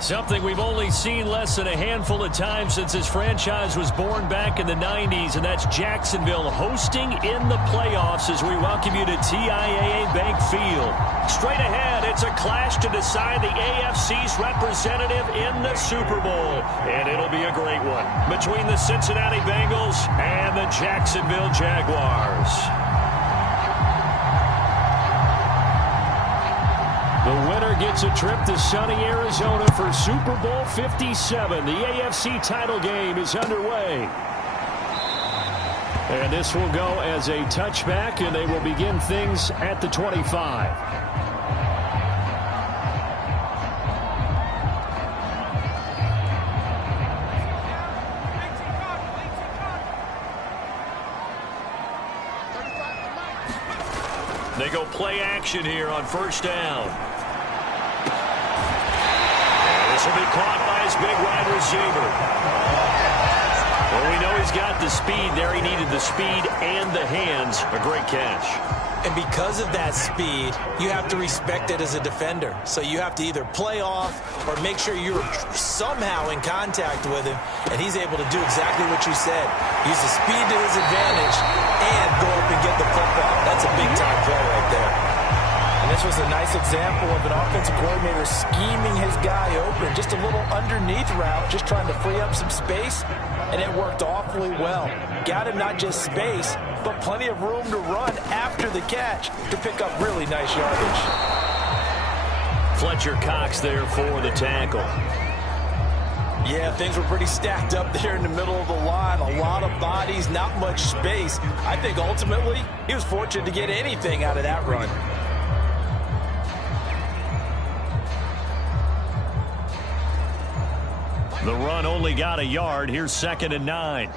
Something we've only seen less than a handful of times since this franchise was born back in the 90s, and that's Jacksonville hosting in the playoffs as we welcome you to TIAA Bank Field. Straight ahead, it's a clash to decide the AFC's representative in the Super Bowl, and it'll be a great one between the Cincinnati Bengals and the Jacksonville Jaguars. The winner gets a trip to sunny Arizona for Super Bowl 57. The AFC title game is underway. And this will go as a touchback, and they will begin things at the 25. They go play action here on first down. This will be caught by his big wide receiver. Well, we know he's got the speed there. He needed the speed and the hands. A great catch. And because of that speed, you have to respect it as a defender. So you have to either play off or make sure you're somehow in contact with him. And he's able to do exactly what you said. Use the speed to his advantage and go up and get the football. That's a big-time play right there. And this was a nice example of an offensive coordinator scheming his guy open. Just a little underneath route, just trying to free up some space, and it worked awfully well. Got him not just space, but plenty of room to run after the catch to pick up really nice yardage. Fletcher Cox there for the tackle. Yeah, things were pretty stacked up there in the middle of the line. A lot of bodies, not much space. I think ultimately he was fortunate to get anything out of that run. The run only got a yard. Here's 2nd and 9.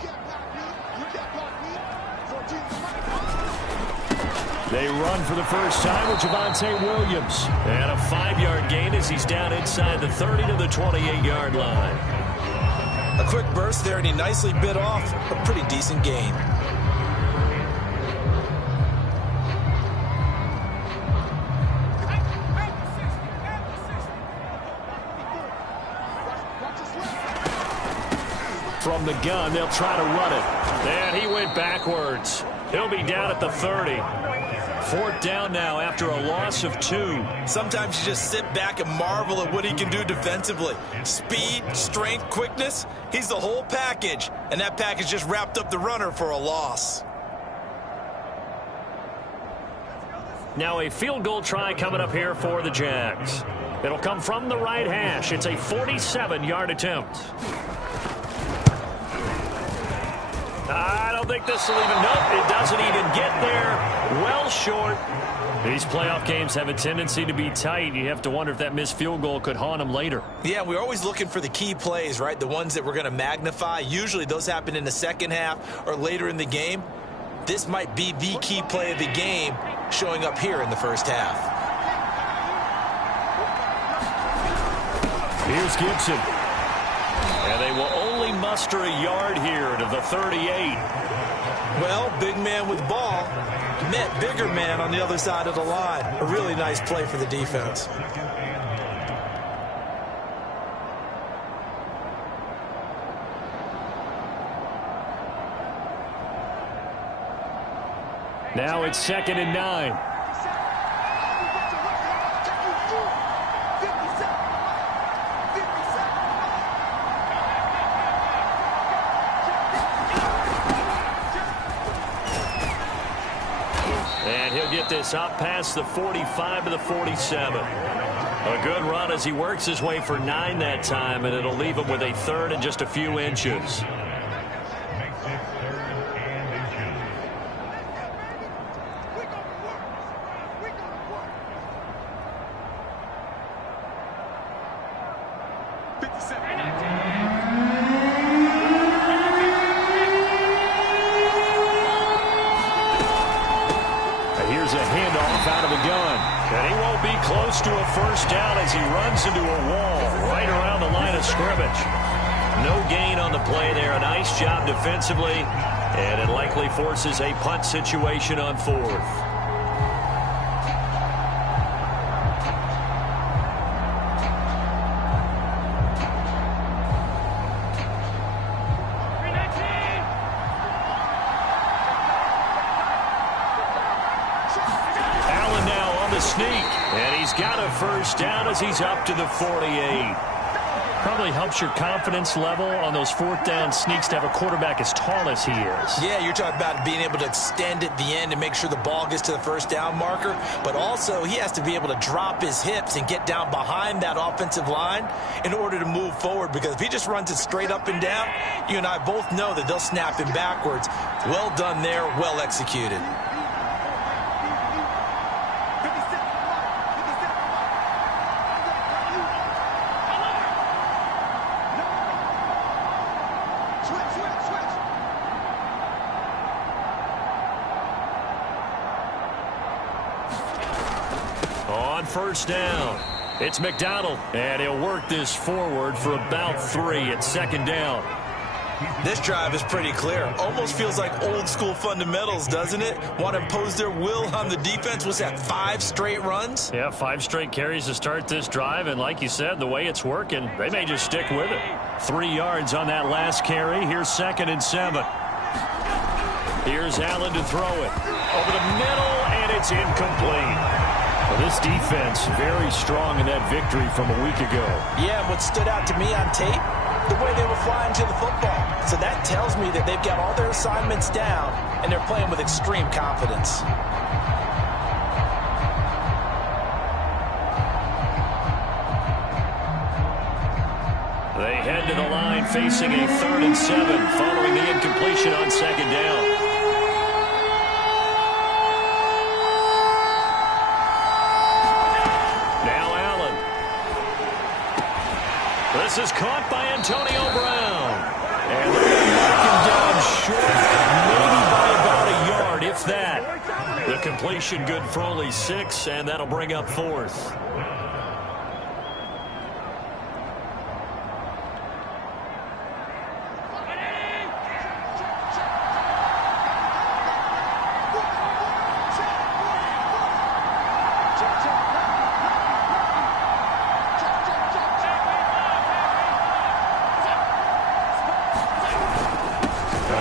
They run for the first time with Javonte Williams. And a 5-yard gain as he's down inside the 30 to the 28-yard line. A quick burst there, and he nicely bit off a pretty decent gain. From the gun, they'll try to run it. And he went backwards. He'll be down at the 30. 4th down now after a loss of 2. Sometimes you just sit back and marvel at what he can do defensively. Speed, strength, quickness, he's the whole package. And that package just wrapped up the runner for a loss. Now a field goal try coming up here for the Jags. It'll come from the right hash. It's a 47-yard attempt. I don't think this will even, nope, it doesn't even get there. Well short. These playoff games have a tendency to be tight. You have to wonder if that missed field goal could haunt them later. Yeah, we're always looking for the key plays, right? The ones that we're going to magnify. Usually those happen in the second half or later in the game. This might be the key play of the game showing up here in the first half. Here's Gibson. And they will only muster a yard here to the 38. Well, big man with ball met bigger man on the other side of the line. A really nice play for the defense. Now it's 2nd and 9. And he'll get this up past the 45 to the 47. A good run as he works his way for 9 that time, and it'll leave him with a 3rd and just a few inches. Here's a handoff out of the gun. And he won't be close to a first down as he runs into a wall right around the line of scrimmage. No gain on the play there. A nice job defensively. And it likely forces a punt situation on 4th. first down as he's up to the 48. Probably helps your confidence level on those fourth down sneaks to have a quarterback as tall as he is. Yeah, you're talking about being able to extend at the end and make sure the ball gets to the first down marker. But also, he has to be able to drop his hips and get down behind that offensive line in order to move forward. Because if he just runs it straight up and down, you and I both know that they'll snap him backwards. Well done there, well executed. On first down, it's McDonald, and he'll work this forward for about 3 at second down. This drive is pretty clear. Almost feels like old school fundamentals, doesn't it? Want to impose their will on the defense. Was that 5 straight runs? Yeah, 5 straight carries to start this drive, and like you said, the way it's working, they may just stick with it. 3 yards on that last carry. Here's 2nd and 7. Here's Allen to throw it. Over the middle, and it's incomplete. Well, this defense very strong in that victory from a week ago. Yeah, and what stood out to me on tape, the way they were flying to the football. So that tells me that they've got all their assignments down, and they're playing with extreme confidence. They head to the line facing a 3rd and 7 following the incompletion on 2nd down. This is caught by Antonio Brown. And they're going to mark him down short, maybe by about a yard, if that. The completion good for only 6, and that'll bring up 4th.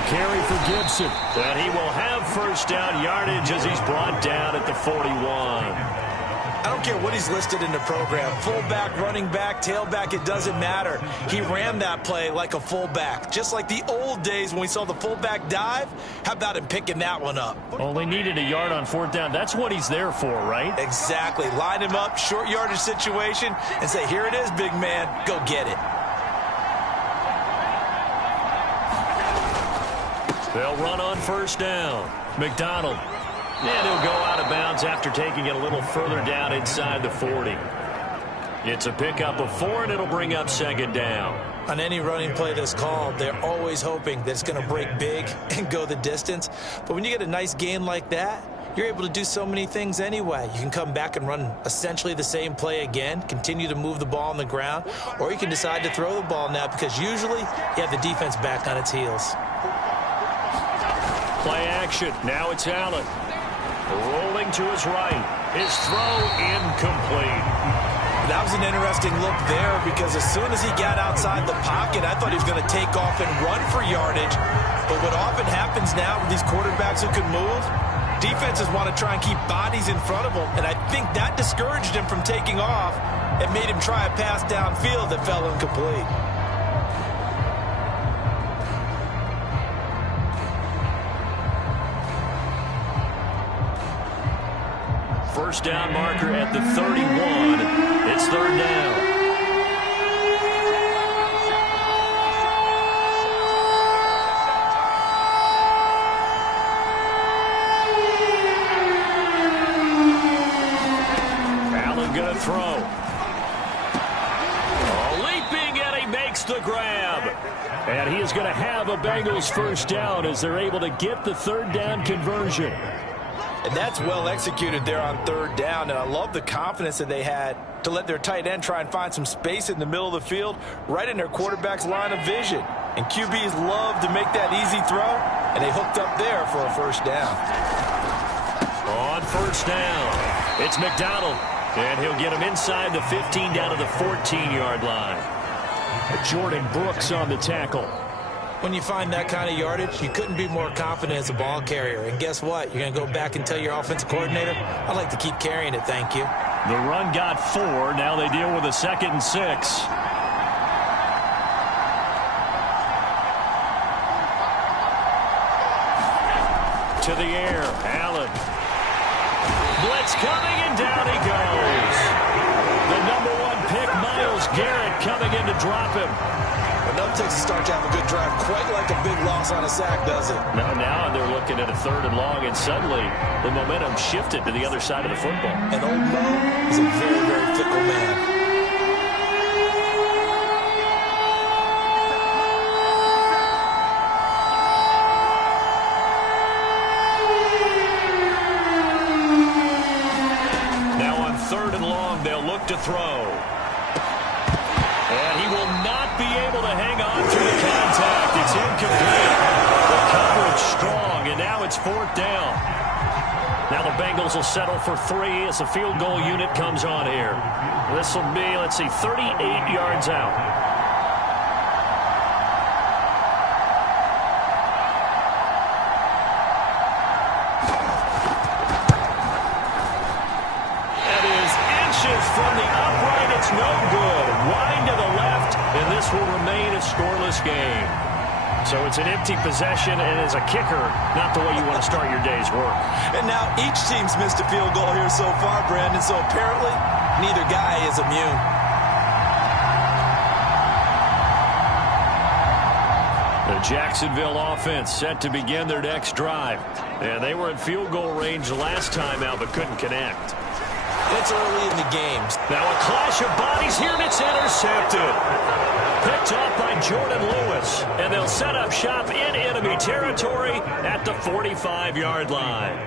Carry for Gibson, and he will have first down yardage as he's brought down at the 41. I don't care what he's listed in the program. Fullback, running back, tailback, it doesn't matter. He ran that play like a fullback, just like the old days when we saw the fullback dive. How about him picking that one up? Only needed a yard on 4th down. That's what he's there for, right? Exactly. Line him up, short yardage situation, and say, here it is, big man. Go get it. They'll run on first down. McDonald. And he'll go out of bounds after taking it a little further down inside the 40. It's a pickup of 4, and it'll bring up 2nd down. On any running play that's called, they're always hoping that it's going to break big and go the distance. But when you get a nice gain like that, you're able to do so many things anyway. You can come back and run essentially the same play again, continue to move the ball on the ground, or you can decide to throw the ball now because usually you have the defense back on its heels. Play action. Now it's Allen. Rolling to his right. His throw incomplete. That was an interesting look there because as soon as he got outside the pocket, I thought he was going to take off and run for yardage. But what often happens now with these quarterbacks who can move, defenses want to try and keep bodies in front of them. And I think that discouraged him from taking off and made him try a pass downfield that fell incomplete. First down marker at the 31. It's 3rd down. Allen going to throw. Leaping, and he makes the grab. And he is going to have a Bengals first down as they're able to get the 3rd down conversion. And that's well executed there on 3rd down. And I love the confidence that they had to let their tight end try and find some space in the middle of the field, right in their quarterback's line of vision. And QBs love to make that easy throw, and they hooked up there for a first down. On first down, it's McDonald. And he'll get him inside the 15 down to the 14-yard line. Jordan Brooks on the tackle. When you find that kind of yardage, you couldn't be more confident as a ball carrier. And guess what? You're going to go back and tell your offensive coordinator, I'd like to keep carrying it, thank you. The run got 4. Now they deal with a 2nd and 6. To the air. Allen. Blitz coming, and down he goes. The #1 pick, Myles Garrett, coming in to drop him. Enough takes to start to have a good drive. Quite like a big loss on a sack, does it? No, now they're looking at a 3rd and long, and suddenly the momentum shifted to the other side of the football. And old Mo is a very, very fickle man. To throw. And he will not be able to hang on through the contact. It's incomplete. The coverage strong, and now it's 4th down. Now the Bengals will settle for 3 as the field goal unit comes on here. This will be, let's see, 38 yards out. From the upright, it's no good. Wide to the left, and this will remain a scoreless game. So it's an empty possession, and as a kicker, not the way you want to start your day's work. And now each team's missed a field goal here so far, Brandon, so apparently neither guy is immune. The Jacksonville offense set to begin their next drive. And they were in field goal range last time out, but couldn't connect. It's early in the games. Now a clash of bodies here, and it's intercepted. Picked off by Jordan Lewis. And they'll set up shop in enemy territory at the 45-yard line.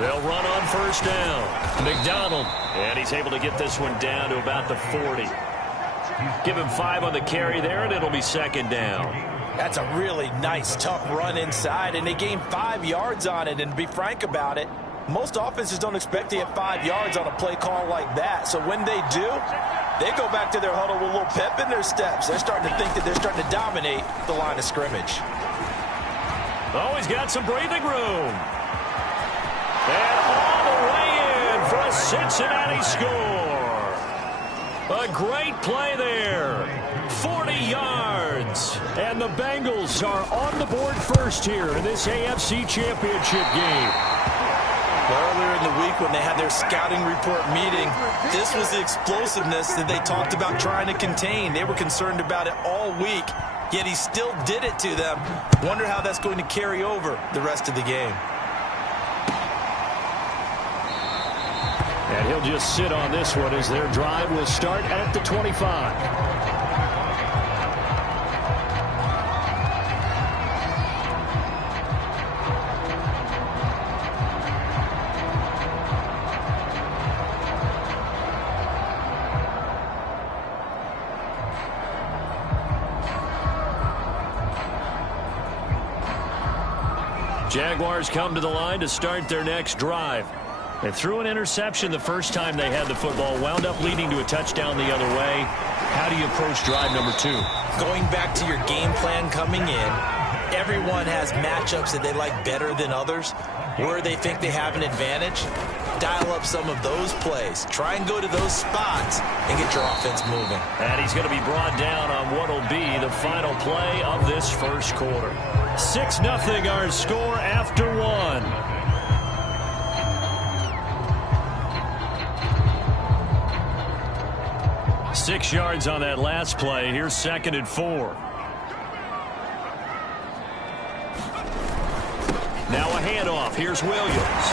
They'll run on 1st down. McDonald, and he's able to get this one down to about the 40. Give him 5 on the carry there, and it'll be 2nd down. That's a really nice, tough run inside, and they gained 5 yards on it. And to be frank about it, most offenses don't expect to get 5 yards on a play call like that. So when they do, they go back to their huddle with a little pep in their steps. They're starting to think that they're starting to dominate the line of scrimmage. Oh, he's got some breathing room. And all the way in for a Cincinnati score. A great play there. 40 yards. And the Bengals are on the board first here in this AFC Championship game. Earlier in the week when they had their scouting report meeting, this was the explosiveness that they talked about trying to contain. They were concerned about it all week, yet he still did it to them. Wonder how that's going to carry over the rest of the game. And he'll just sit on this one as their drive will start at the 25. Jaguars come to the line to start their next drive. They threw an interception the first time they had the football, wound up leading to a touchdown the other way. How do you approach drive number 2? Going back to your game plan coming in, everyone has matchups that they like better than others, where they think they have an advantage. Dial up some of those plays. Try and go to those spots and get your offense moving. And he's going to be brought down on what will be the final play of this first quarter. 6-0 our score after 1. 6 yards on that last play. Here's 2nd and 4. Now a handoff. Here's Williams.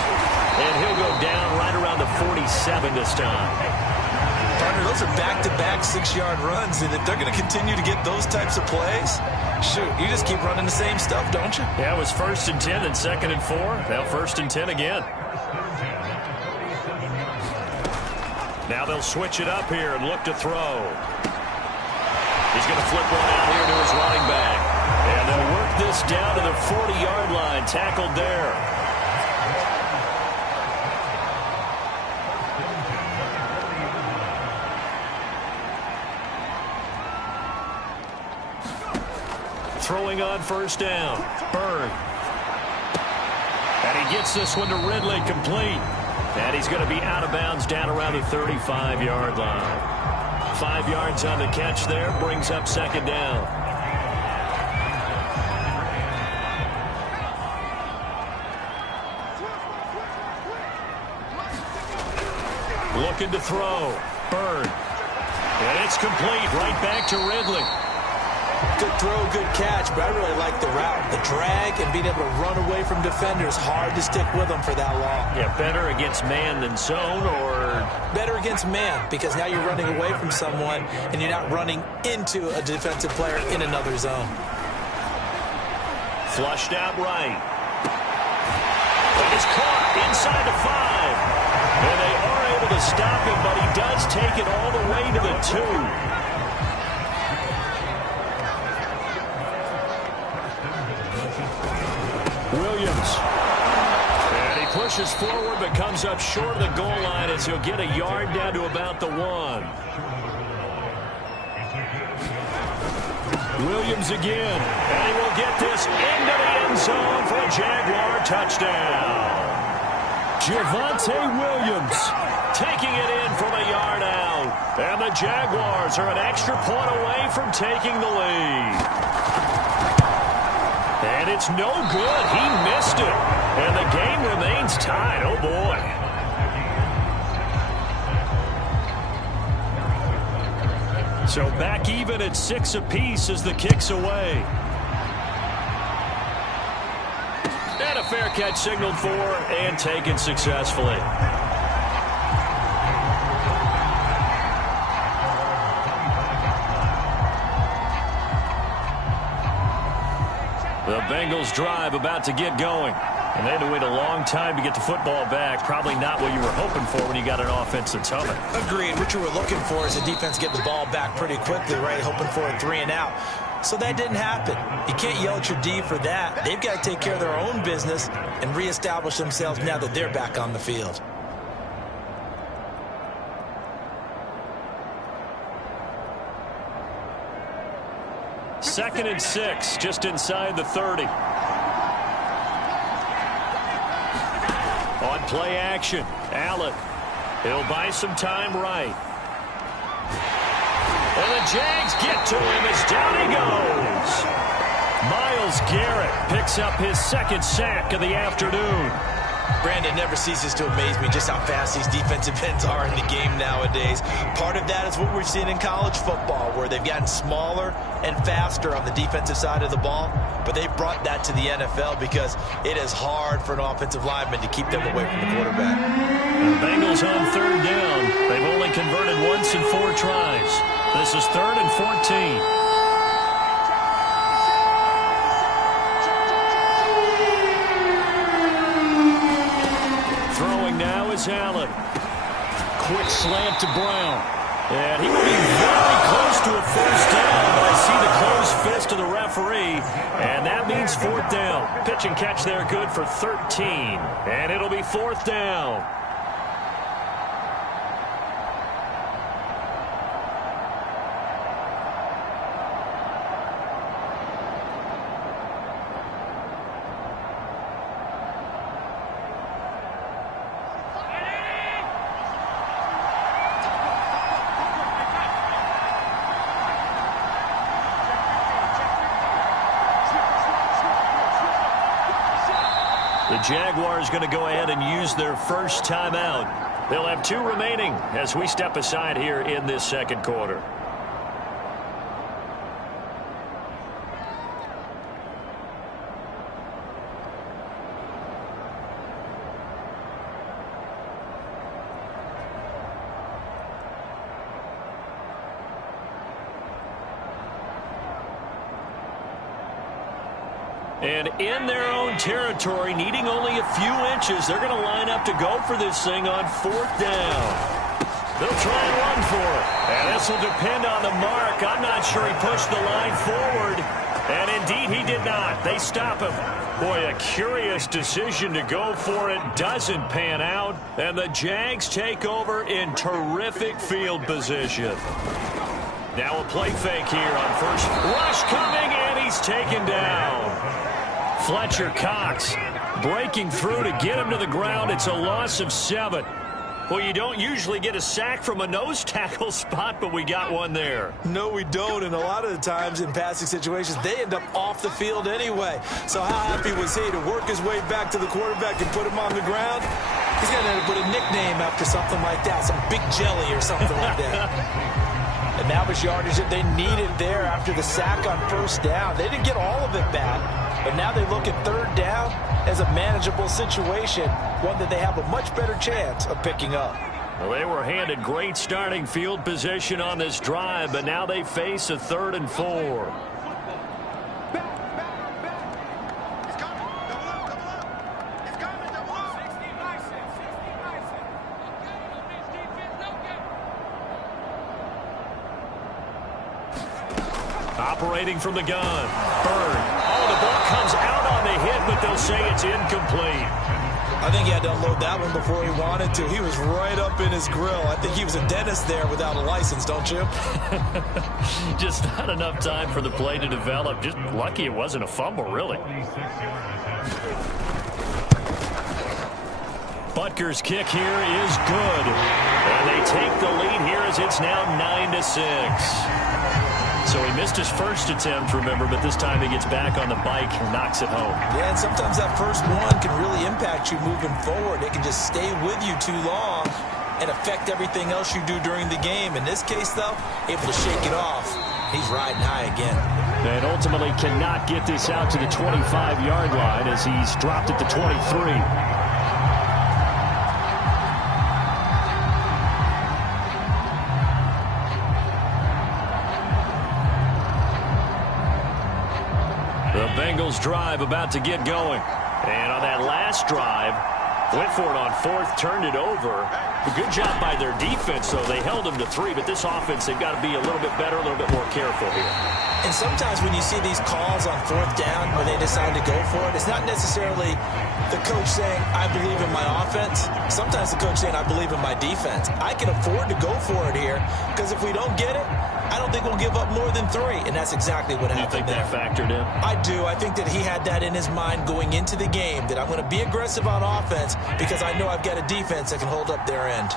And he'll go down right around the 47 this time. Partner, those are back-to-back 6-yard runs, and if they're going to continue to get those types of plays, shoot, you just keep running the same stuff, don't you? Yeah, it was 1st and 10 and 2nd and 4. Now 1st and 10 again. Now they'll switch it up here and look to throw. He's going to flip one out here to his running back. And they'll work this down to the 40-yard line. Tackled there. Throwing on first down. Bird. And he gets this one to Ridley, complete. And he's going to be out of bounds down around the 35-yard line. 5 yards on the catch there, brings up second down. Looking to throw. Bird. And it's complete right back to Ridley. Good throw, good catch, but I really like the route. The drag and being able to run away from defenders. Hard to stick with them for that long. Yeah, better against man than zone, or? Better against man, because now you're running away from someone and you're not running into a defensive player in another zone. Flushed out right. That is caught inside the 5. And they are able to stop him, but he does take it all the way to the 2. Williams. And he pushes forward but comes up short of the goal line as he'll get a yard down to about the 1. Williams again. And he will get this into the end zone for a Jaguar touchdown. Javonte Williams taking it in from a yard out. And the Jaguars are an extra point away from taking the lead. And it's no good. He missed it. And the game remains tied. Oh, boy. So back even at 6 apiece as the kick's away. And a fair catch signaled for and taken successfully. The Bengals drive about to get going. And they had to wait a long time to get the football back. Probably not what you were hoping for when you got an offense that's humming. Agreed. What you were looking for is a defense get the ball back pretty quickly, right? Hoping for a 3 and out. So that didn't happen. You can't yell at your D for that. They've got to take care of their own business and reestablish themselves now that they're back on the field. Second and 6, just inside the 30. On play action, Allen. He'll buy some time right. And the Jags get to him as down he goes. Myles Garrett picks up his second sack of the afternoon. Brandon, never ceases to amaze me just how fast these defensive ends are in the game nowadays. Part of that is what we've seen in college football, where they've gotten smaller and faster on the defensive side of the ball, but they've brought that to the NFL because it is hard for an offensive lineman to keep them away from the quarterback. The Bengals on third down. They've only converted once in 4 tries. This is 3rd and 14. Allen. Quick slant to Brown. And he will be very close to a first down, but I see the closed fist of the referee, and that means 4th down. Pitch and catch there good for 13, and it'll be 4th down. The Jaguars going to go ahead and use their first timeout. They'll have 2 remaining as we step aside here in this second quarter. And in their own territory, needing only a few inches, they're going to line up to go for this thing on 4th down. They'll try and run for it. And this will depend on the mark. I'm not sure he pushed the line forward. And indeed, he did not. They stop him. Boy, a curious decision to go for it. Doesn't pan out. And the Jags take over in terrific field position. Now a play fake here on first. Rush coming, and he he's taken down. Fletcher Cox breaking through to get him to the ground. It's a loss of 7. Well, you don't usually get a sack from a nose tackle spot, but we got one there. No, we don't, and a lot of the times in passing situations, they end up off the field anyway. So how happy was he to work his way back to the quarterback and put him on the ground? He's going to end up with a nickname after something like that, some Big Jelly or something like that. And that was yardage that they needed there after the sack on first down. They didn't get all of it back, but now they look at third down as a manageable situation, one that they have a much better chance of picking up. Well, they were handed great starting field position on this drive, but now they face a 3rd and 4. Operating from the gun. Bird. Oh, the ball comes out on the hit, but they'll say it's incomplete. I think he had to unload that one before he wanted to. He was right up in his grill. I think he was a dentist there without a license, don't you? Just not enough time for the play to develop. Just lucky it wasn't a fumble, really. Butker's kick here is good. And they take the lead here as it's now 9-6. So he missed his first attempt, remember, but this time he gets back on the bike and knocks it home. Yeah, and sometimes that first one can really impact you moving forward. It can just stay with you too long and affect everything else you do during the game. In this case, though, able to shake it off. He's riding high again. And ultimately cannot get this out to the 25-yard line as he's dropped it to 23. Bengals drive about to get going. And on that last drive, went for it on 4th, turned it over. A good job by their defense, though. They held them to 3, but this offense, they've got to be a little bit better, a little bit more careful here. And sometimes when you see these calls on 4th down where they decide to go for it, it's not necessarily the coach saying, I believe in my offense. Sometimes the coach saying, I believe in my defense. I can afford to go for it here because if we don't get it, I don't think we'll give up more than 3, and that's exactly what happened there. You think that factored in? I do. I think that he had that in his mind going into the game, that I'm going to be aggressive on offense because I know I've got a defense that can hold up their end.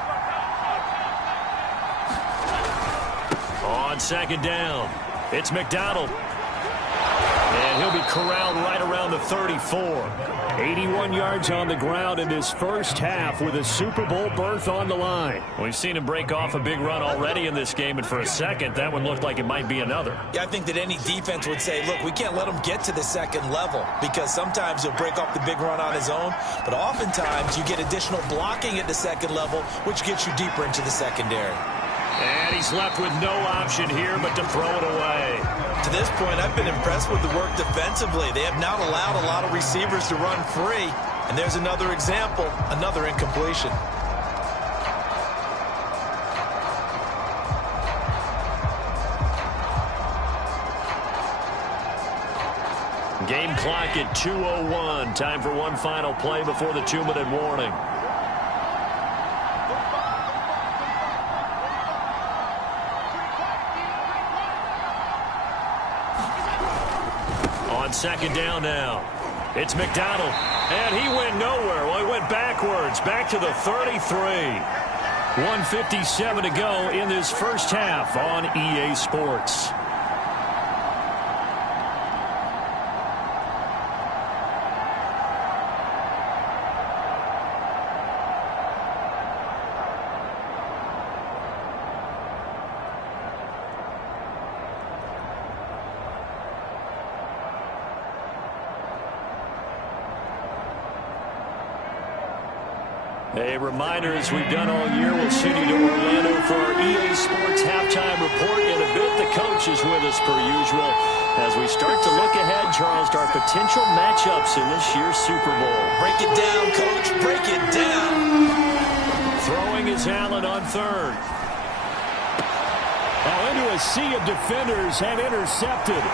On 2nd down, it's McDonald. And he'll be corralled right around the 34. 81 yards on the ground in his first half with a Super Bowl berth on the line. We've seen him break off a big run already in this game, and for a second, that one looked like it might be another. Yeah, I think that any defense would say, look, we can't let him get to the 2nd level because sometimes he'll break off the big run on his own, but oftentimes you get additional blocking at the 2nd level, which gets you deeper into the secondary. And he's left with no option here but to throw it away. To this point, I've been impressed with the work defensively. They have not allowed a lot of receivers to run free. And there's another example, another incompletion. Game clock at 2:01. Time for one final play before the 2-minute warning. On 2nd down now, it's McDonald, and he went nowhere. Well, he went backwards, back to the 33. 1:57 to go in this first half on EA Sports. A reminder, as we've done all year, we'll send you to Orlando for our EA Sports halftime report. In a bit, the coach is with us per usual as we start to look ahead, Charles, to our potential matchups in this year's Super Bowl. Break it down, Coach. Break it down. Throwing is Allen on 3rd. Oh, into a sea of defenders and intercepted.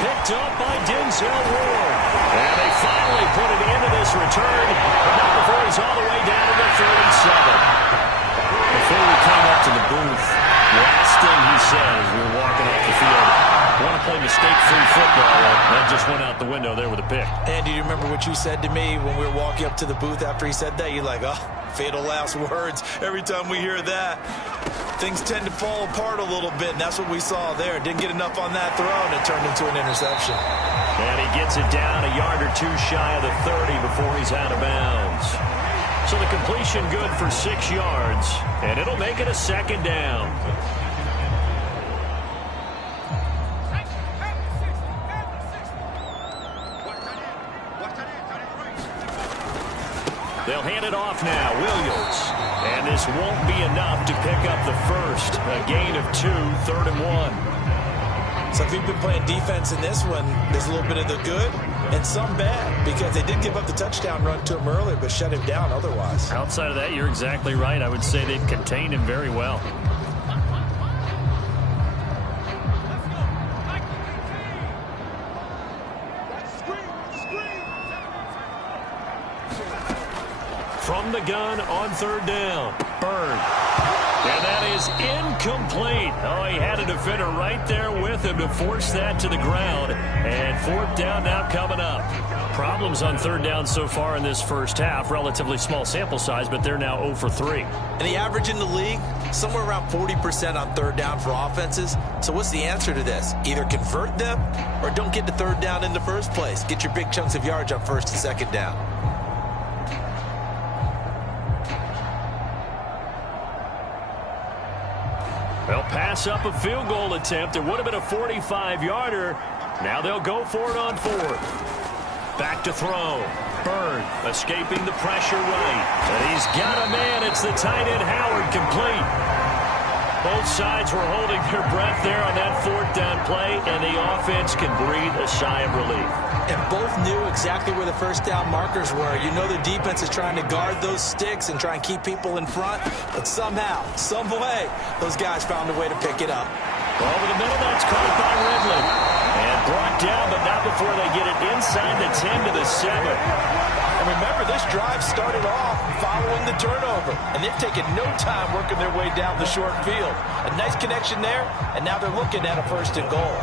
Picked up by Denzel Ward. And they finally put it into this return, but not before he's all the way down to the 37. Before we come up to the booth, last thing he said as we were walking off the field, I want to play mistake free football. That just went out the window there with a pick. And do you remember what you said to me when we were walking up to the booth after he said that? You're like, oh, fatal last words. Every time we hear that, things tend to fall apart a little bit, and that's what we saw there. Didn't get enough on that throw, and it turned into an interception. And he gets it down a yard or two shy of the 30 before he's out of bounds. So the completion good for 6 yards, and it'll make it a second down. They'll hand it off now. Williams. And this won't be enough to pick up the first. A gain of 2, 3rd and 1. So if you've been playing defense in this one, there's a little bit of the good and some bad, because they did give up the touchdown run to him earlier, but shut him down otherwise. Outside of that, you're exactly right. I would say they've contained him very well. From the gun on 3rd down. Bird. And that is incomplete. Oh, he had a defender right there with him to force that to the ground. And 4th down now coming up. Problems on 3rd down so far in this first half. Relatively small sample size, but they're now 0 for 3. And the average in the league, somewhere around 40% on 3rd down for offenses. So what's the answer to this? Either convert them or don't get to 3rd down in the first place. Get your big chunks of yards on 1st and 2nd down. They'll pass up a field goal attempt. It would have been a 45-yarder. Now they'll go for it on 4th. Back to throw. Bird escaping the pressure right. And he's got a man. It's the tight end Howard, complete. Both sides were holding their breath there on that 4th down play, and the offense can breathe a sigh of relief. And both knew exactly where the 1st down markers were. You know the defense is trying to guard those sticks and try and keep people in front, but somehow, some way, those guys found a way to pick it up. Over the middle, that's caught by Ridley. And brought down, but not before they get it inside the 10 to the 7. And remember, this drive started off following the turnover, and they've taken no time working their way down the short field. A nice connection there, and now they're looking at a 1st and goal.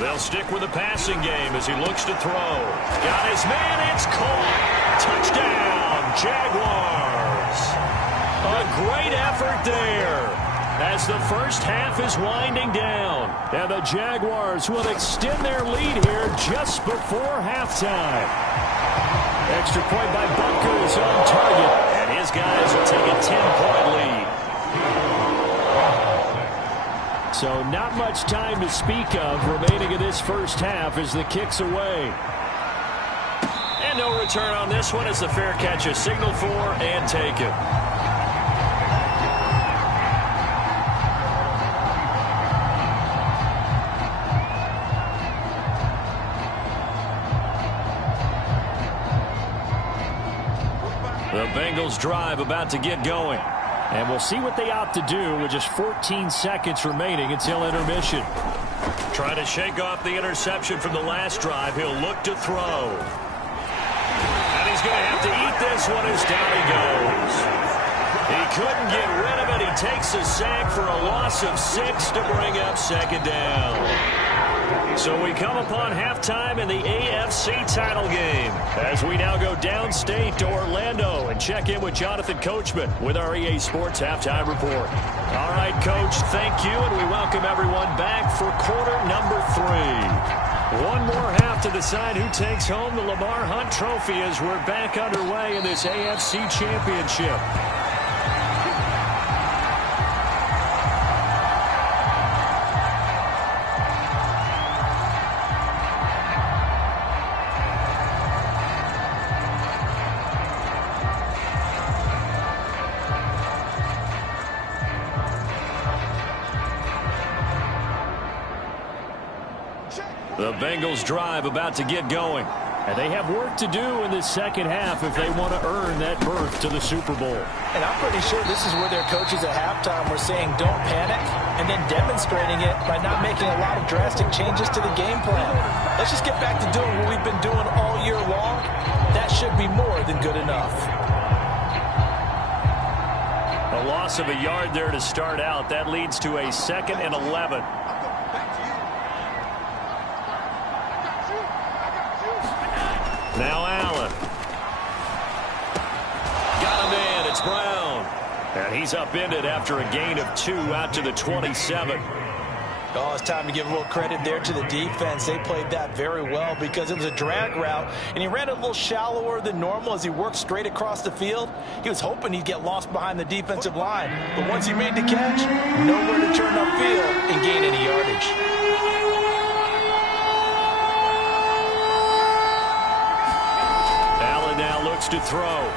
They'll stick with the passing game as he looks to throw. Got his man, it's caught. Touchdown, Jaguars. A great effort there as the first half is winding down. And the Jaguars will extend their lead here just before halftime. Extra point by Bunker is on target. And his guys will take a 10-point lead. So not much time to speak of remaining in this first half as the kick's away. And no return on this one as the fair catch is signaled for and taken. The Bengals drive about to get going. And we'll see what they opt to do with just 14 seconds remaining until intermission. Trying to shake off the interception from the last drive. He'll look to throw. And he's going to have to eat this one as down he goes. He couldn't get rid of it. He takes a sack for a loss of 6 to bring up 2nd down. So we come upon halftime in the AFC title game as we now go downstate to Orlando and check in with Jonathan Coachman with our EA Sports Halftime Report. All right, Coach, thank you, and we welcome everyone back for quarter number 3. One more half to decide who takes home the Lamar Hunt Trophy as we're back underway in this AFC Championship. The Bengals drive about to get going. And they have work to do in this second half if they want to earn that berth to the Super Bowl. And I'm pretty sure this is where their coaches at halftime were saying don't panic and then demonstrating it by not making a lot of drastic changes to the game plan. Let's just get back to doing what we've been doing all year long. That should be more than good enough. A loss loss of a yard there to start out. That leads to a 2nd and 11. Now Allen. Got a man. It's Brown. And he's upended after a gain of 2 out to the 27. Oh, it's time to give a little credit there to the defense. They played that very well because it was a drag route, and he ran it a little shallower than normal as he worked straight across the field. He was hoping he'd get lost behind the defensive line, but once he made the catch, nowhere to turn upfield and gain any yardage. Allen now looks to throw.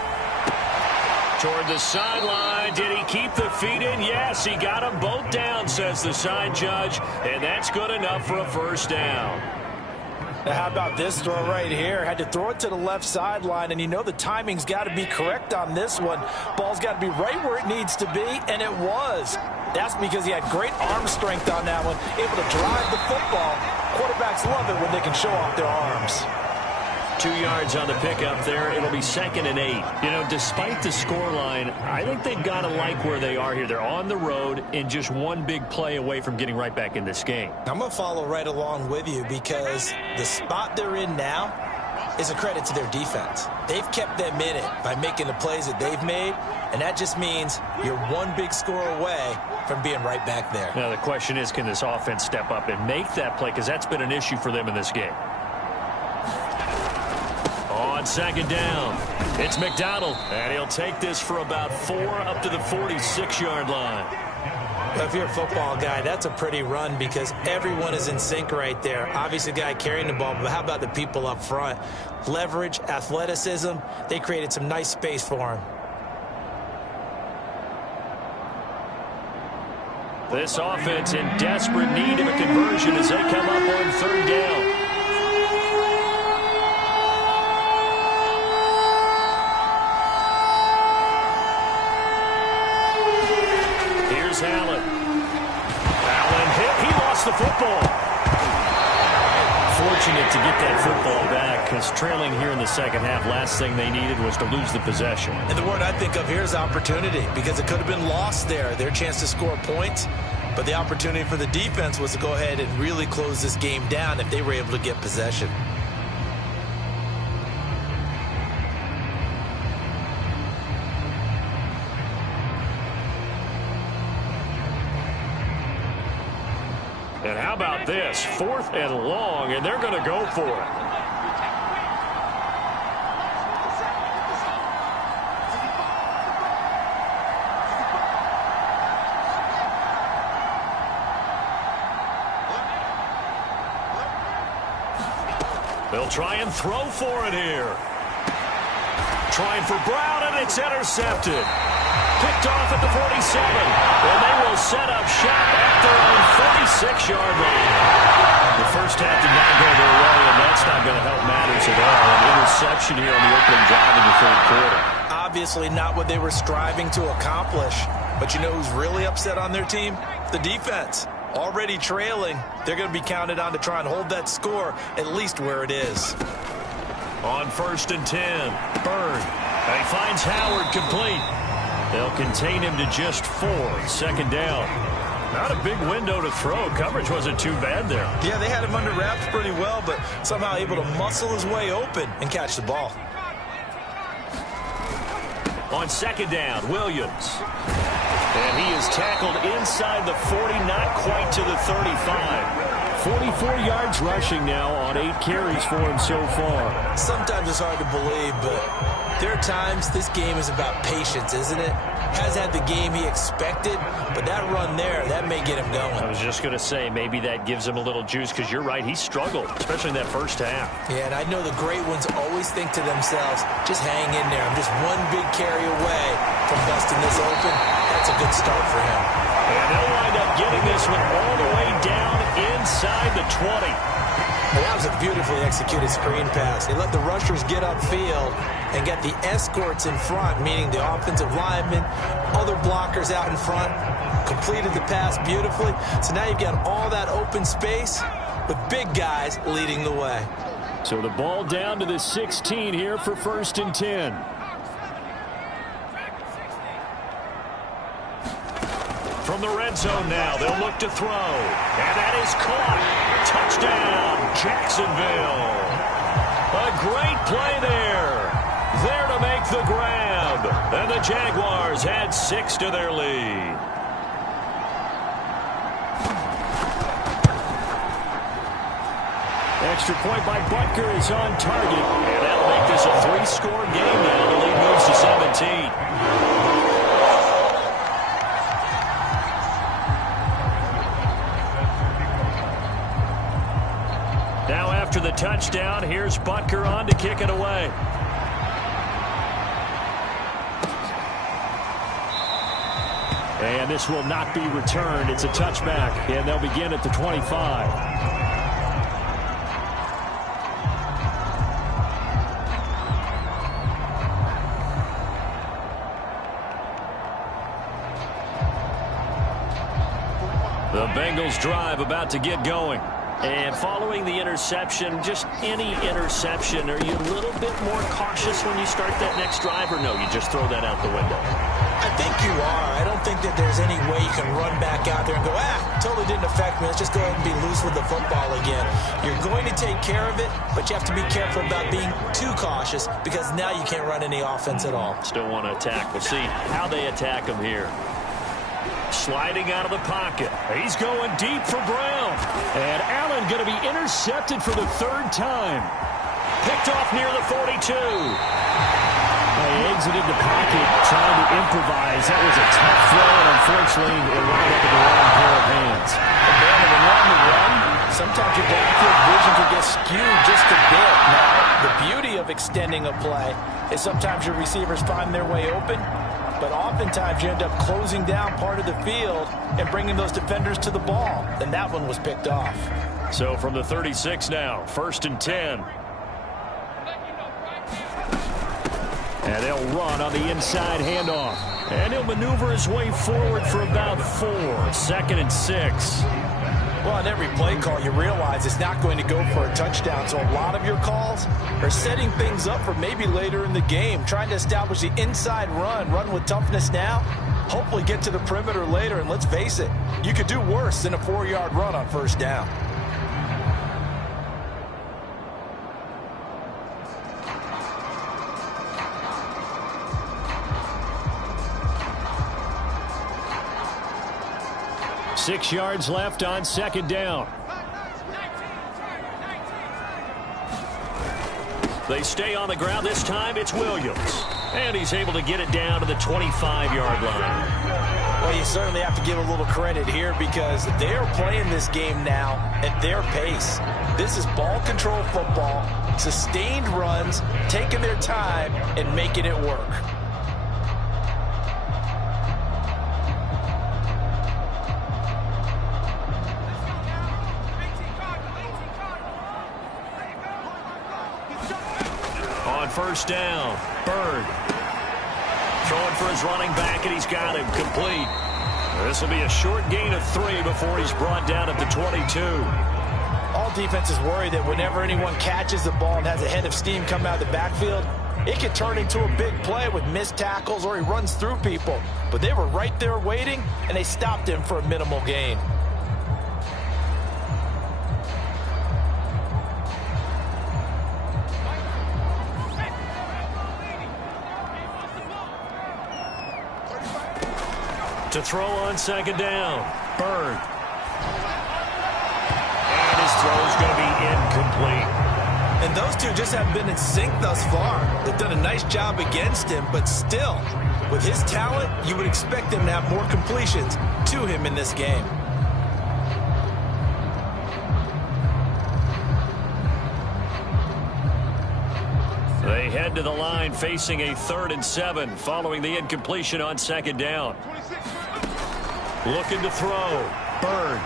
Toward the sideline. Did he keep the feet in? Yes, he got them both down, says the side judge, and that's good enough for a first down. Now, how about this throw right here? Had to throw it to the left sideline, and you know the timing's got to be correct on this one. Ball's got to be right where it needs to be, and it was. That's because he had great arm strength on that one, able to drive the football. Quarterbacks love it when they can show off their arms. 2 yards on the pickup there. It'll be 2nd and 8. You know, despite the scoreline, I think they've got to like where they are here. They're on the road and just one big play away from getting right back in this game. I'm going to follow right along with you because the spot they're in now is a credit to their defense. They've kept them in it by making the plays that they've made, and that just means you're one big score away from being right back there. Now, the question is, can this offense step up and make that play? Because that's been an issue for them in this game. On 2nd down, it's McDonald, and he'll take this for about 4 up to the 46-yard line. Well, if you're a football guy, that's a pretty run because everyone is in sync right there. Obviously, the guy carrying the ball, but how about the people up front? Leverage, athleticism, they created some nice space for him. This offense in desperate need of a conversion as they come up on 3rd down. Allen hit. He lost the football. Fortunate to get that football back because trailing here in the second half, last thing they needed was to lose the possession. And the word I think of here is opportunity because it could have been lost there. Their chance to score points, but the opportunity for the defense was to go ahead and really close this game down if they were able to get possession. And how about this? 4th and long, and they're going to go for it. They'll try and throw for it here. Trying for Brown, and it's intercepted. Picked off at the 47, and they will set up shop at their own 46-yard line. The first half did not go their way, and that's not going to help matters at all. An interception here on the opening drive in the 3rd quarter. Obviously not what they were striving to accomplish, but you know who's really upset on their team? The defense. Already trailing, they're going to be counted on to try and hold that score at least where it is. On 1st and 10, Byrne. And he finds Howard complete. They'll contain him to just 4. 2nd down. Not a big window to throw. Coverage wasn't too bad there. Yeah, they had him under wraps pretty well, but somehow able to muscle his way open and catch the ball. On 2nd down, Williams. And he is tackled inside the 40, not quite to the 35. 44 yards rushing now on 8 carries for him so far. Sometimes it's hard to believe, but there are times this game is about patience, isn't it? Has had the game he expected, but that run there, that may get him going. I was just going to say, maybe that gives him a little juice, because you're right, he struggled, especially in that first half. Yeah, and I know the great ones always think to themselves, just hang in there. I'm just one big carry away from busting this open. That's a good start for him. And they'll wind up getting this one all the way down inside the 20. And that was a beautifully executed screen pass. They let the rushers get upfield and get the escorts in front, meaning the offensive linemen, other blockers out in front, completed the pass beautifully. So now you've got all that open space with big guys leading the way. So the ball down to the 16 here for 1st and 10. From the red zone now, they'll look to throw. And that is caught. Touchdown, Jacksonville. A great play there. There to make the grab. And the Jaguars add 6 to their lead. Extra point by Butker is on target. And that'll make this a 3-score game now. The lead moves to 17. Now after the touchdown, here's Butker on to kick it away. And this will not be returned. It's a touchback, and they'll begin at the 25. The Bengals drive about to get going. And following the interception, just any interception, are you a little bit more cautious when you start that next drive, or no, you just throw that out the window? I think you are. I don't think that there's any way you can run back out there and go, totally didn't affect me. Let's just go ahead and be loose with the football again. You're going to take care of it, but you have to be careful about being too cautious because now you can't run any offense at all. Still want to attack. We'll see how they attack him here. Sliding out of the pocket. He's going deep for Brown. And Allen going to be intercepted for the 3rd time. Picked off near the 42. They exited the pocket trying to improvise. That was a tough throw, and unfortunately, it wound up in the wrong pair of hands. Sometimes your downfield vision can get skewed just a bit. Now, the beauty of extending a play is sometimes your receivers find their way open, but oftentimes you end up closing down part of the field and bringing those defenders to the ball. And that one was picked off. So from the 36 now, 1st and 10. And they'll run on the inside handoff. And he'll maneuver his way forward for about 4. 2nd and 6. Well, on every play call, you realize it's not going to go for a touchdown. So a lot of your calls are setting things up for maybe later in the game, trying to establish the inside run with toughness now, hopefully get to the perimeter later. And let's face it, you could do worse than a 4-yard run on 1st down. Six yards left on 2nd down. They stay on the ground. This time it's Williams. And he's able to get it down to the 25-yard line. Well, you certainly have to give a little credit here because they are playing this game now at their pace. This is ball control football, sustained runs, taking their time and making it work. On 1st down, Bird. Throwing for his running back, and he's got him complete. This will be a short gain of 3 before he's brought down at the 22. All defenses worry that whenever anyone catches the ball and has a head of steam come out of the backfield, it could turn into a big play with missed tackles or he runs through people. But they were right there waiting, and they stopped him for a minimal gain. To throw on 2nd down, Bird. And his throw is going to be incomplete. And those two just haven't been in sync thus far. They've done a nice job against him, but still, with his talent, you would expect him to have more completions to him in this game. They head to the line facing a 3rd and 7 following the incompletion on 2nd down. Looking to throw. Bird.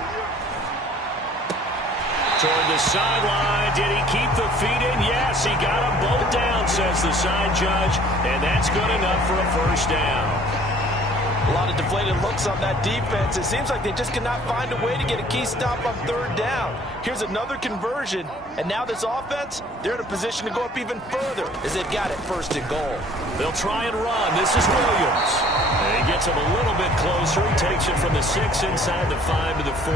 Toward the sideline. Did he keep the feet in? Yes, he got them both down, says the side judge. And that's good enough for a 1st down. A lot of deflated looks on that defense. It seems like they just cannot find a way to get a key stop on 3rd down. Here's another conversion. And now this offense, they're in a position to go up even further as they've got it 1st and goal. They'll try and run. This is Williams. And he gets him a little bit closer. He takes it from the 6 inside the 5 to the 4.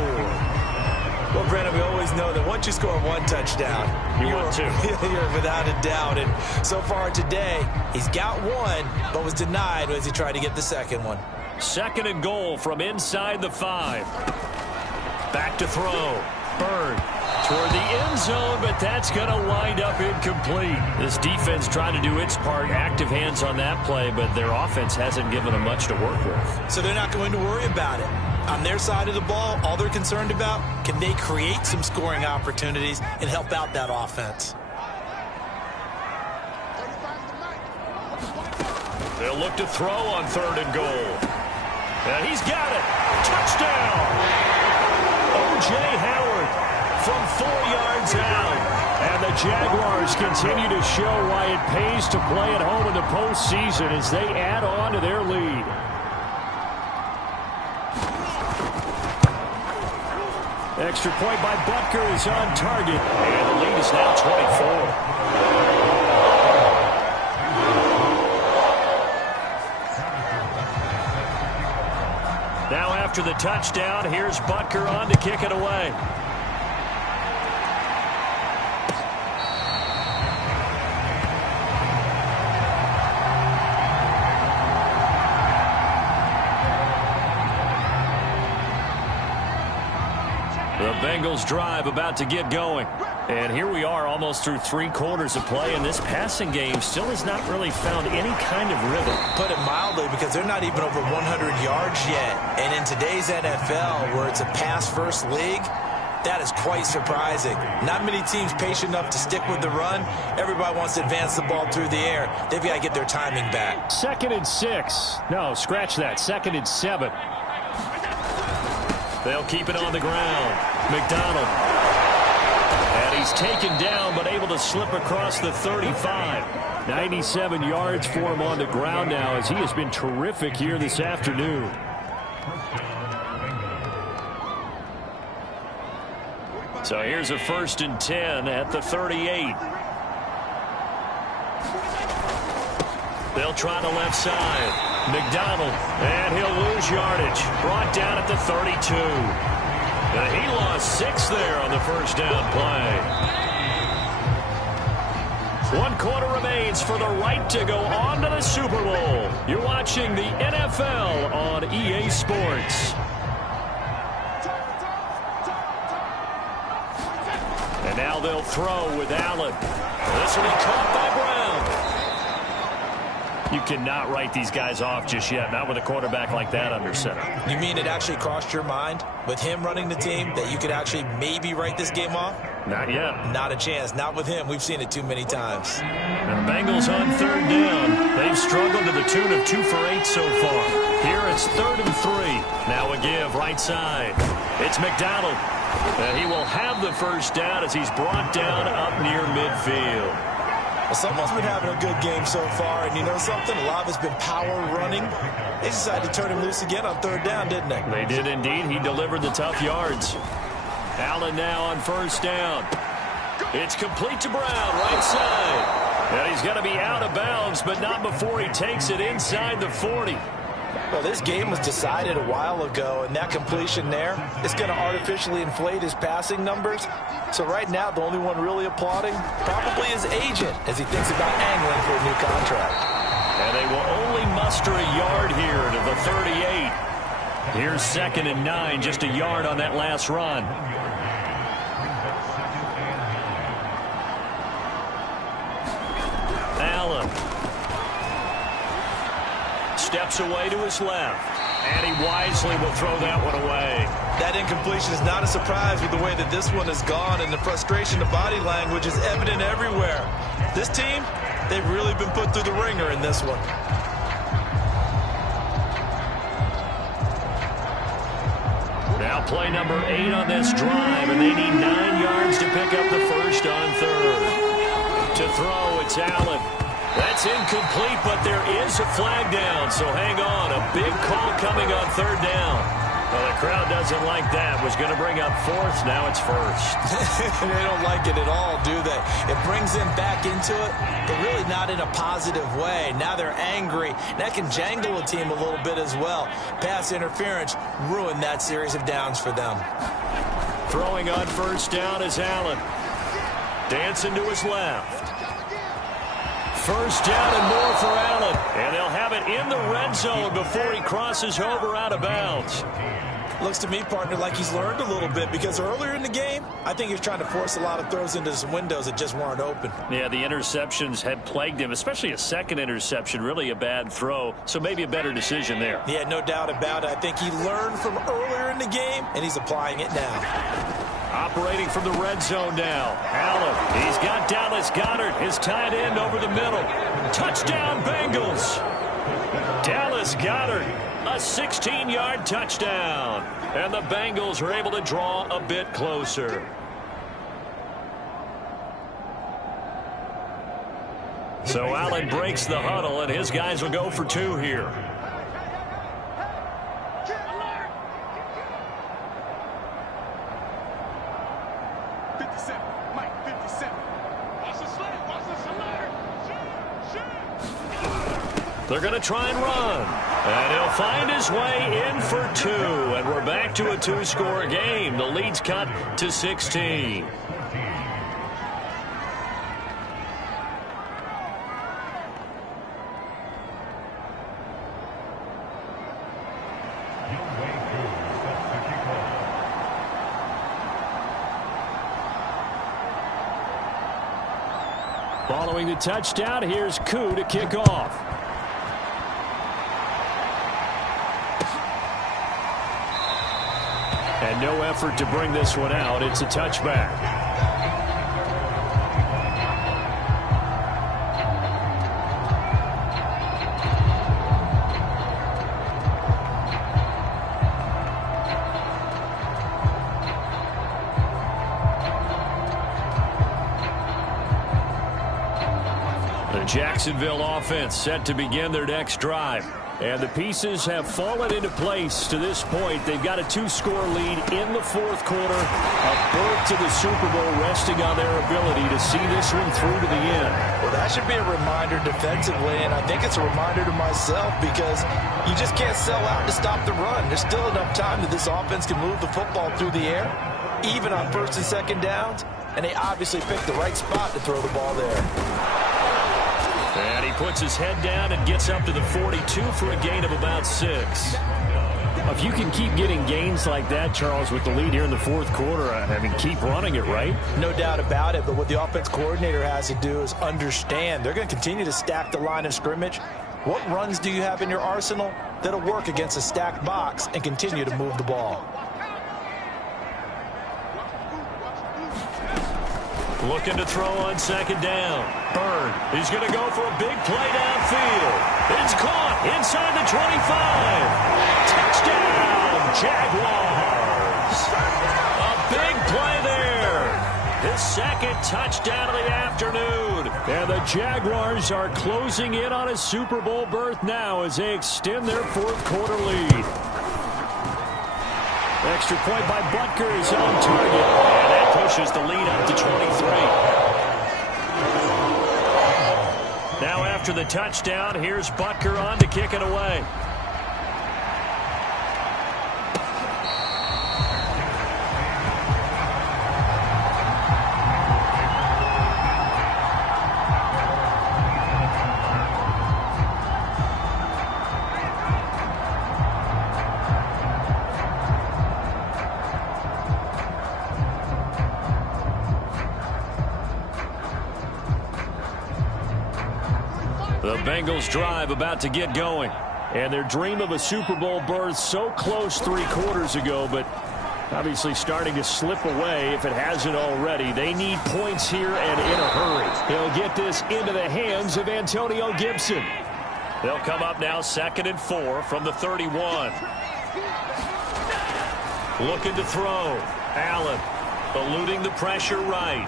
Well, Brandon, we always know that once you score one touchdown, you want two. You're without a doubt. And so far today, he's got one, but was denied as he tried to get the second one. 2nd and goal from inside the 5. Back to throw. Bird toward the end zone, but that's going to wind up incomplete. This defense trying to do its part. Active hands on that play, but their offense hasn't given them much to work with. So they're not going to worry about it. On their side of the ball, all they're concerned about, can they create some scoring opportunities and help out that offense? They'll look to throw on 3rd and goal. And he's got it. Touchdown! O.J. Howard from 4 yards out. And the Jaguars continue to show why it pays to play at home in the postseason as they add on to their lead. Extra point by Butker is on target. And the lead is now 24. Now after the touchdown, here's Butker on to kick it away. The Bengals drive about to get going. And here we are almost through 3 quarters of play, and this passing game still has not really found any kind of rhythm. Put it mildly, because they're not even over 100 yards yet. And in today's NFL, where it's a pass-first league, that is quite surprising. Not many teams patient enough to stick with the run. Everybody wants to advance the ball through the air. They've got to get their timing back. 2nd and 6. No, scratch that. 2nd and 7. They'll keep it on the ground. McDonald. And he's taken down, but able to slip across the 35. 97 yards for him on the ground now, as he has been terrific here this afternoon. So here's a 1st and 10 at the 38. They'll try the left side. McDonald, and he'll lose yardage. Brought down at the 32. And he lost 6 there on the first down play. 1 quarter remains for the right to go on to the Super Bowl. You're watching the NFL on EA Sports. And now they'll throw with Allen. This will be caught by Brown. You cannot write these guys off just yet, not with a quarterback like that under center. You mean it actually crossed your mind, with him running the team, that you could actually maybe write this game off? Not yet. Not a chance. Not with him. We've seen it too many times. And the Bengals on 3rd down. They've struggled to the tune of 2 for 8 so far. Here it's 3rd and 3. Now a give right side. It's McDonald. And he will have the first down as he's brought down up near midfield. Well, someone's been having a good game so far, and you know something? A lot of it's been power running. They decided to turn him loose again on 3rd down, didn't they? They did indeed. He delivered the tough yards. Allen now on 1st down. It's complete to Brown, right side. And he's going to be out of bounds, but not before he takes it inside the 40. Well, this game was decided a while ago, and that completion there is going to artificially inflate his passing numbers. So right now, the only one really applauding probably his agent as he thinks about angling for a new contract. And they will only muster a yard here to the 38. Here's 2nd and 9, just a yard on that last run. Allen steps away to his left, and he wisely will throw that one away. That incompletion is not a surprise with the way that this one has gone, and the frustration, the body language is evident everywhere. This team, they've really been put through the ringer in this one. Now play number 8 on this drive, and they need 9 yards to pick up the first on 3rd. To throw, it's Allen. That's incomplete, but there is a flag down, so hang on. A big call coming on 3rd down. Well, the crowd doesn't like that. Was going to bring up fourth. Now it's first. They don't like it at all, do they? It brings them back into it, but really not in a positive way. Now they're angry. That can jangle a team a little bit as well. Pass interference ruined that series of downs for them. Throwing on first down is Allen. Dancing to his left. First down and more for Allen. And they'll have it in the red zone before he crosses over out of bounds. Looks to me, partner, like he's learned a little bit, because earlier in the game, I think he was trying to force a lot of throws into some windows that just weren't open. Yeah, the interceptions had plagued him, especially a second interception, really a bad throw, so maybe a better decision there. Yeah, no doubt about it. I think he learned from earlier in the game, and he's applying it now. Operating from the red zone now. Allen, he's got Dallas Goedert, his tight end over the middle. Touchdown, Bengals. Dallas Goedert, a 16-yard touchdown. And the Bengals are able to draw a bit closer. So Allen breaks the huddle, and his guys will go for two here. They're going to try and run. And he'll find his way in for two. And we're back to a two-score game. The lead's cut to 16. Following the touchdown, here's Koo to kick off. And no effort to bring this one out. It's a touchback. The Jacksonville offense set to begin their next drive. And the pieces have fallen into place to this point. They've got a two-score lead in the fourth quarter. A berth to the Super Bowl resting on their ability to see this one through to the end. Well, that should be a reminder defensively, and I think it's a reminder to myself, because you just can't sell out to stop the run. There's still enough time that this offense can move the football through the air, even on first and second downs, and they obviously picked the right spot to throw the ball there. And he puts his head down and gets up to the 42 for a gain of about 6. If you can keep getting gains like that, Charles, with the lead here in the fourth quarter, I mean, keep running it, right? No doubt about it, but what the offense coordinator has to do is understand they're going to continue to stack the line of scrimmage. What runs do you have in your arsenal that'll work against a stacked box and continue to move the ball? Looking to throw on second down. Byrne, he's going to go for a big play downfield. It's caught inside the 25. Touchdown, Jaguars. A big play there. His second touchdown of the afternoon. And the Jaguars are closing in on a Super Bowl berth now as they extend their fourth quarter lead. Extra point by Butker is on target. And that pushes the lead up to 23. Now after the touchdown, here's Butker on to kick it away. The Bengals drive about to get going. And their dream of a Super Bowl berth so close 3 quarters ago, but obviously starting to slip away if it hasn't already. They need points here and in a hurry. He'll get this into the hands of Antonio Gibson. They'll come up now 2nd and 4 from the 31. Looking to throw. Allen eluding the pressure right.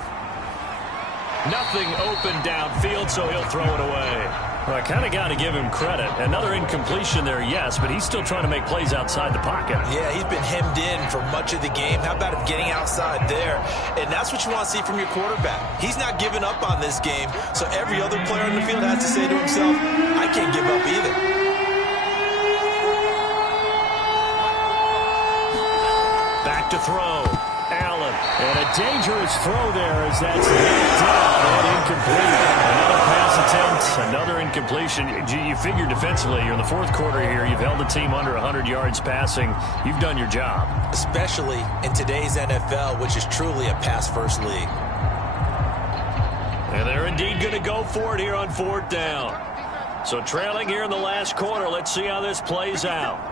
Nothing open downfield, so he'll throw it away. Well, I kind of got to give him credit. Another incompletion there, yes, but he's still trying to make plays outside the pocket. Yeah, he's been hemmed in for much of the game. How about him getting outside there? And that's what you want to see from your quarterback. He's not giving up on this game, so every other player on the field has to say to himself, I can't give up either. Back to throw. Allen. And a dangerous throw there as that's knocked down and incomplete. Another pass attempt, another incompletion. You figure defensively, you're in the fourth quarter here. You've held the team under 100 yards passing. You've done your job. Especially in today's NFL, which is truly a pass-first league. And they're indeed going to go for it here on fourth down. So trailing here in the last quarter. Let's see how this plays out.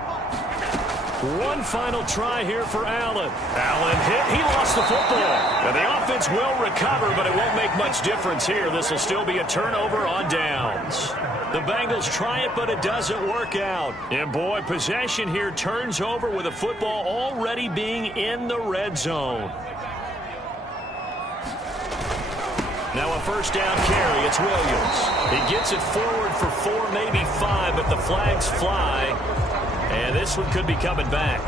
One final try here for Allen. Allen hit. He lost the football. And the offense will recover, but it won't make much difference here. This will still be a turnover on downs. The Bengals try it, but it doesn't work out. And, boy, possession here turns over with a football already being in the red zone. Now a first down carry. It's Williams. He gets it forward for 4, maybe 5, but the flags fly. And this one could be coming back.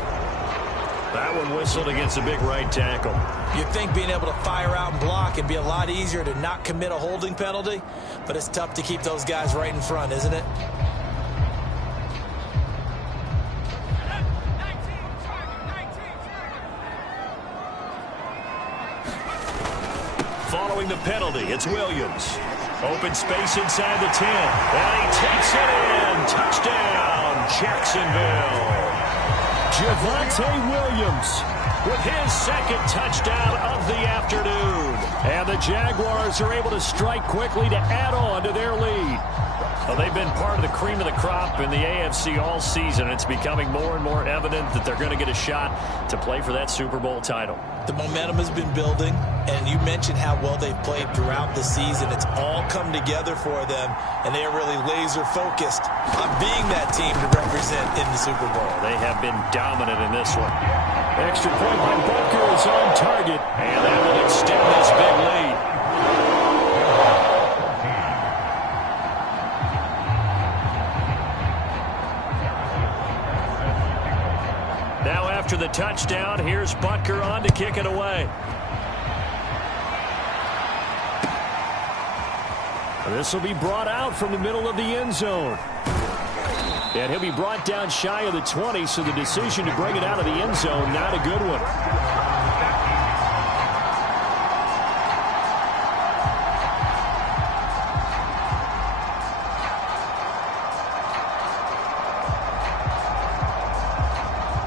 That one whistled against a big right tackle. You'd think being able to fire out and block would be a lot easier to not commit a holding penalty, but it's tough to keep those guys right in front, isn't it? Following the penalty, it's Williams. Open space inside the 10. And he takes it in. Touchdown, Jacksonville. Javonte Williams with his second touchdown of the afternoon. And the Jaguars are able to strike quickly to add on to their lead. Well, they've been part of the cream of the crop in the AFC all season. It's becoming more and more evident that they're going to get a shot to play for that Super Bowl title. The momentum has been building, and you mentioned how well they've played throughout the season. It's all come together for them, and they are really laser-focused on being that team to represent in the Super Bowl. They have been dominant in this one. Extra point by Booker is on target, and that will extend this big lead. Now after the touchdown, here's Butker on to kick it away. This will be brought out from the middle of the end zone. And he'll be brought down shy of the 20, so the decision to bring it out of the end zone, not a good one.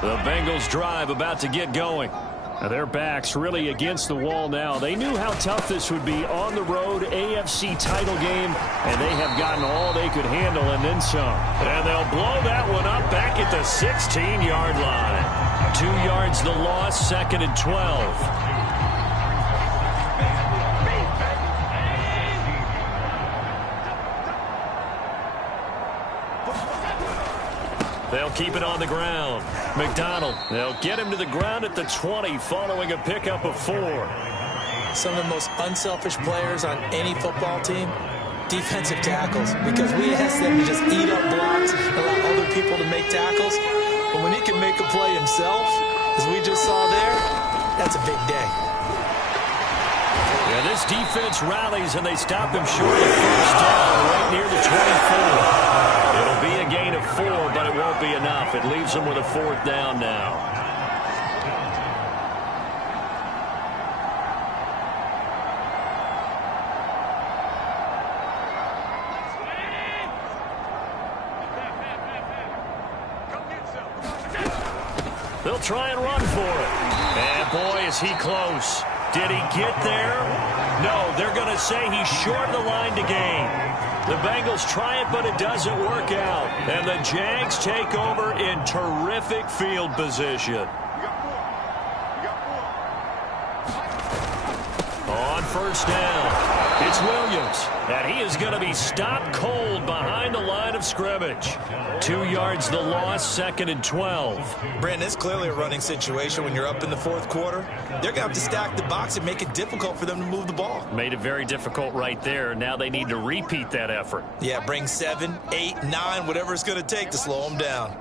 The Bengals drive about to get going. Now their backs really against the wall now. They knew how tough this would be on the road, AFC title game, and they have gotten all they could handle and then some. And they'll blow that one up back at the 16-yard line. 2 yards the loss, 2nd and 12. They'll keep it on the ground. McDonald, they'll get him to the ground at the 20 following a pickup of 4. Some of the most unselfish players on any football team, defensive tackles, because we ask them to just eat up blocks, allow other people to make tackles. But when he can make a play himself, as we just saw there, that's a big day. Yeah, this defense rallies, and they stop him short of first down right near the 24. It'll be a gain of 4, but it won't be enough. It leaves them with a 4th down now. They'll try and run for it. And boy, is he close. Did he get there? No, they're going to say he's short of the line to gain. The Bengals try it, but it doesn't work out. And the Jags take over in terrific field position. On first down. It's Williams, and he is going to be stopped cold behind the line of scrimmage. 2 yards the loss, 2nd and 12. Brandon, it's clearly a running situation when you're up in the fourth quarter. They're going to have to stack the box and make it difficult for them to move the ball. Made it very difficult right there. Now they need to repeat that effort. Yeah, bring 7, 8, 9, whatever it's going to take to slow them down.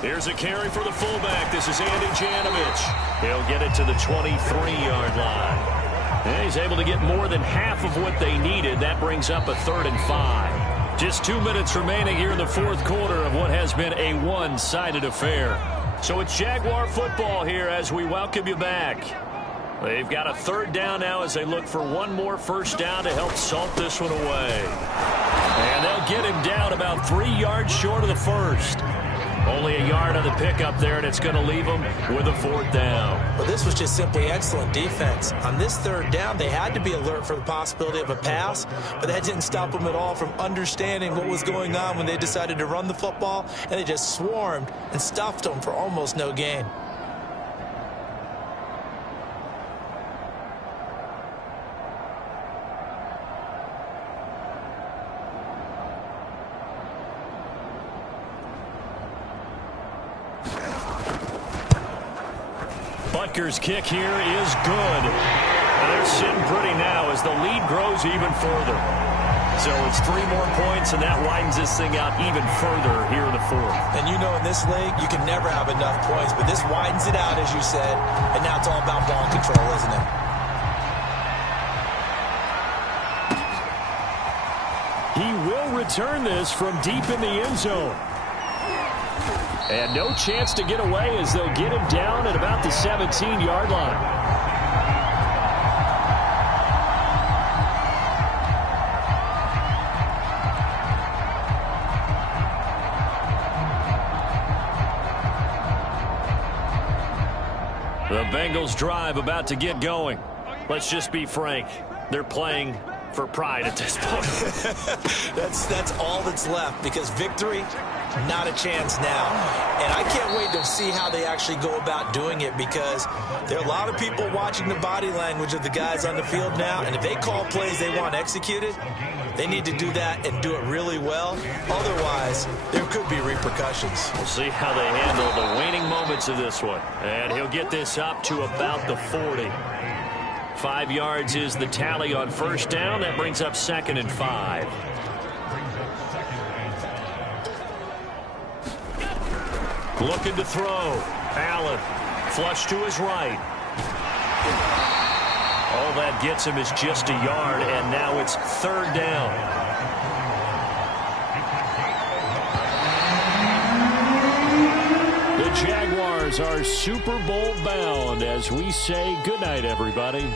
Here's a carry for the fullback. This is Andy Janovich. He'll get it to the 23-yard line. And he's able to get more than half of what they needed. That brings up a 3rd and 5. Just 2 minutes remaining here in the fourth quarter of what has been a one-sided affair. So it's Jaguar football here as we welcome you back. They've got a 3rd down now as they look for one more first down to help salt this one away. And they'll get him down about 3 yards short of the first. Only a yard on the pickup there, and it's going to leave them with a 4th down. Well, this was just simply excellent defense. On this 3rd down, they had to be alert for the possibility of a pass, but that didn't stop them at all from understanding what was going on when they decided to run the football, and they just swarmed and stuffed them for almost no gain. Butker's kick here is good. And they're sitting pretty now as the lead grows even further. So it's 3 more points, and that widens this thing out even further here in the fourth. And you know in this league, you can never have enough points, but this widens it out, as you said, and now it's all about ball control, isn't it? He will return this from deep in the end zone. And no chance to get away as they'll get him down at about the 17-yard line. The Bengals drive about to get going. Let's just be frank. They're playing for pride at this point. That's all that's left, because victory, not a chance now. And I can't wait to see how they actually go about doing it, because there are a lot of people watching the body language of the guys on the field now, and if they call plays they want executed, they need to do that and do it really well. Otherwise, there could be repercussions. We'll see how they handle the waning moments of this one. And he'll get this up to about the 40. 5 yards is the tally on first down. That brings up 2nd and 5. Looking to throw. Allen. Flush to his right. All that gets him is just a yard, and now it's 3rd down. The Jaguars are Super Bowl bound as we say goodnight, everybody.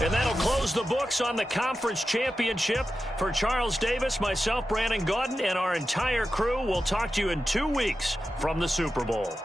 And that'll close the books on the conference championship. For Charles Davis, myself, Brandon Gaudin, and our entire crew, we'll talk to you in 2 weeks from the Super Bowl.